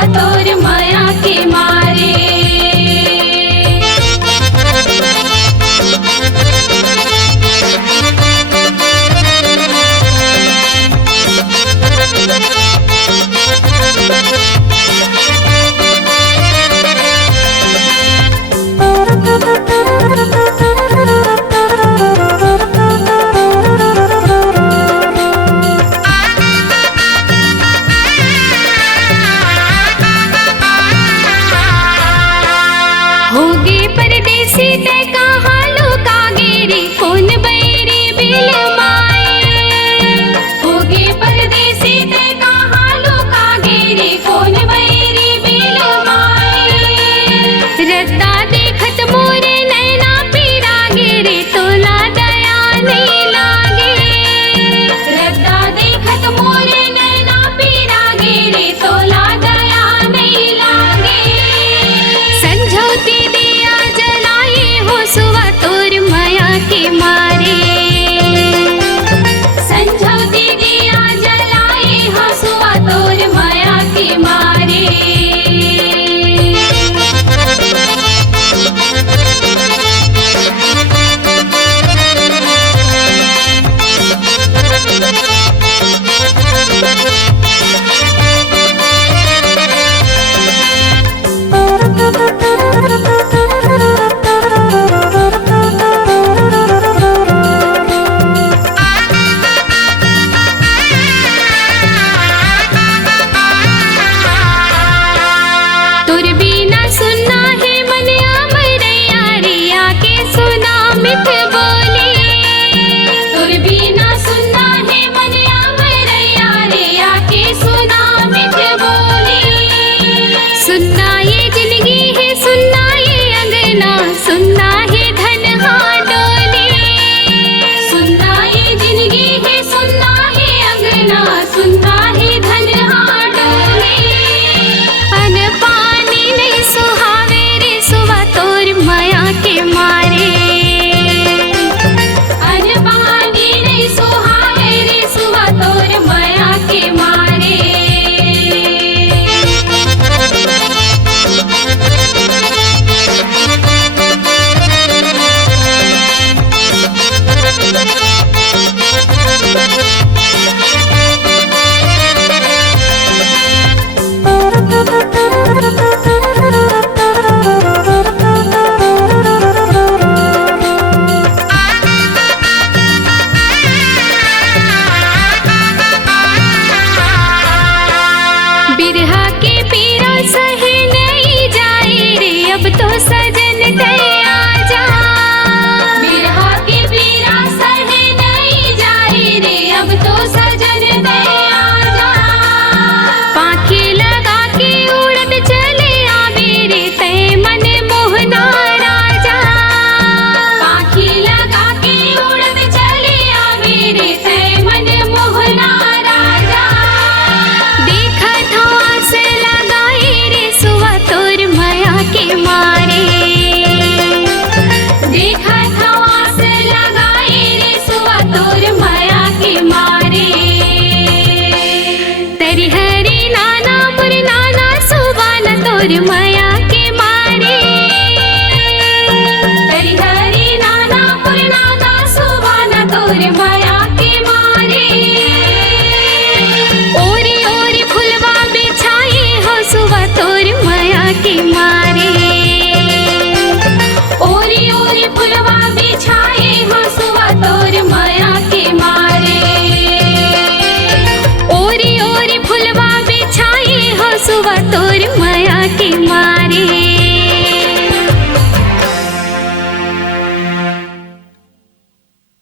सुवा तोर माया के मारे। होगे परदेसी ते कहाँ लुका गेरे कौन बैरी बिल माए। होगे परदेसी ते कहाँ लुका गेरे कौन बैरी बिल माए। रत्ता देखत मोरे नैना पीरा गेरे तोला दया नहीं लागे। रत्ता देखत मोरे नैना पीरा गेरे तोला दया नहीं लागे। संझौती दिया जलाए हो सुवा तोर माया के मारे। संझौती दिया जलाए हो सुवा तोर माया के मारे। तोर बिना सुनना है मनिया मैया रिया के सुना मिठ बोली। तोर बिना सुनना है मनिया मैया रिया के सुना मिठ बोली। सुनना ये जिंदगी है सुनना ये अंगना सुनना है धन हाँ डोली। सुनना ये जिंदगी है सुनना है अंगना सुनना है धन हाँ डोली। अन पानी नहीं सुहावे रे सुवा तोर माया के मारे। अन पानी नहीं सुहावे रे सुवा तोर माया के मारे। बिरहा के पीरा सहे नहीं जाए रे अब तो सजन ते आजा। बिरहा के पीरा सहे नहीं जाए रे अब तो सजन ते आजा। पाखे लगा के उड़त चले आवे रे ते मन मोहना राजा। पाखे लगा के उड़त चले आवे रे ते मन मोहना राजा। देखत हो आस लगाए रे सुवा तोर माया के मारे। देखत हो आस लगाए रे सुवा तोर माया के मारे। तरी हरी नाना मुर नाना सुबाना तोर माया के मारे। तरी हरी नाना मुर नाना सुबाना तोर माया के मारे। ओरी ओरी फुलवा बिछाए हो सुवा तोर माया के मारे। ओरी ओरी फुलवा बिछाए हो सुवा तोर माया के मारे। ओरी ओरी फुलवा बिछाए हो सुवा तोर